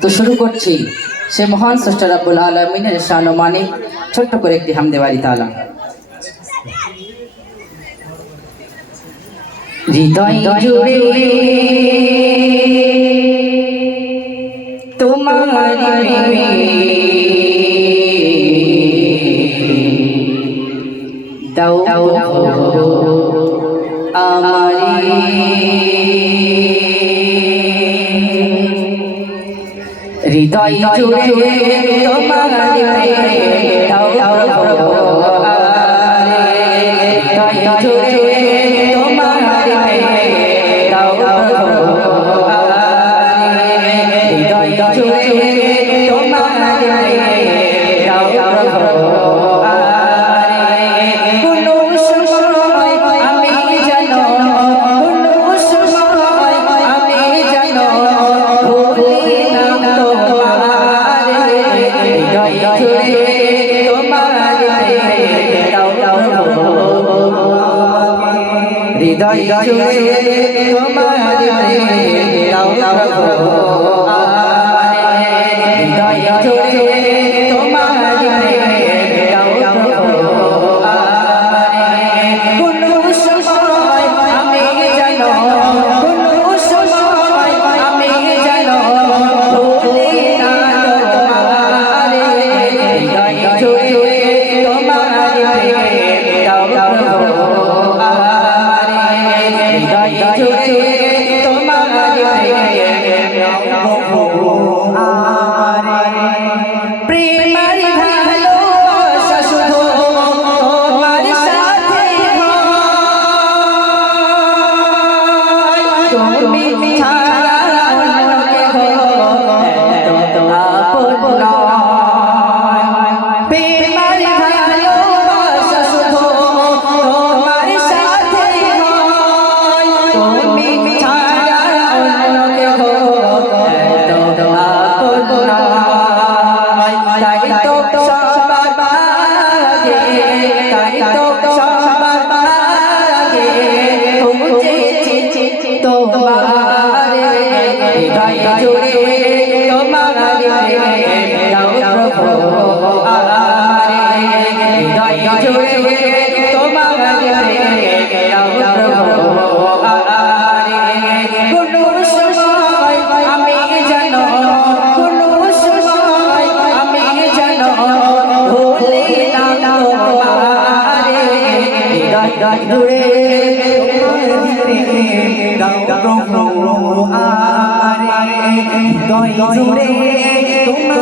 তো শুরু করছি সে মহান স্রষ্টা রব্বুল আলামিনের শান ও মানে ছোট্ট করে একটি হামদে বাড়ি তাআলা। হৃদয় জুড়ে তোমার প্রেমে দাও আমারে হৃদয় জুড়ে তোমার প্রেমে দাও হৃদয় জুড়ে তোমার প্রেমে দাও হৃদয় জুড়ে তোমার প্রেমে দাও হৃদয় জুড়ে তোমার দাও হৃদয় জুড়ে তোমার দাও কোনো সময় আমি যেন কোনো সময় আমি যেন ভুলি না তোমার হৃদয় জুড়ে তোমার দাও হৃদয় জুড়ে তোমার প্রেমের ভালোবাসা শুধু তোমার সাথে তুমি ছাড়া অন্যকে এত আপন নয় প্রেমের ভালোবাসা শুধু তোমার সাথে তুমি ছাড়া অন্যকে এত আপন নয় তাই তো সবার আগে তাই তো সবার আগে খুঁজেছি তোমার হৃদয় জুড়ে তোমার দাও প্রভু হৃদয় জুড়ে তোমার দাও প্রভু কোনো সময় আমি যেন কোনো সময় আমি যেন ভুলি না তোমার হৃদয় জুড়ে দাও প্রভু হৃদয় জুড়ে তোমার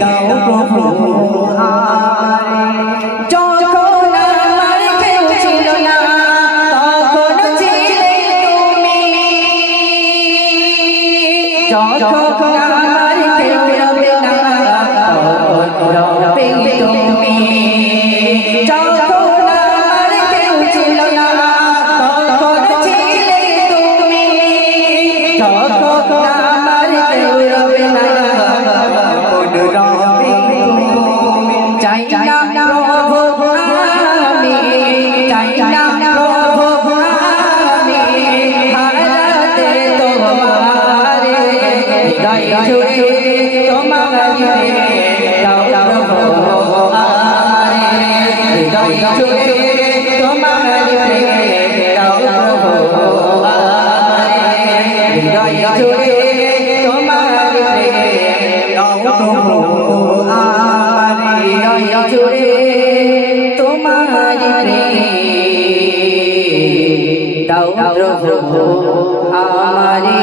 দাও প্রভু যখন আমার কেউ ছিল না তখন ছিলে তুমি যখন আমার কেউ রবে না তখন রবে তুমি যখন আমার কেউ ছিল না তখন ছিলে তুমি যখন আমার কেউ রবে না তখন রবে তুমি চাই না প্রভু আমি চাই না প্রভু আমি হারাতে তোমার হৃদয় জুড়ে তোমার দাও প্রভু হৃদয় জুড়ে তোমার দাও প্রভু হৃদয় জুড়ে তোমার দাও প্রভু হৃদয় জুড়ে তোমার দাও প্রভু আমারে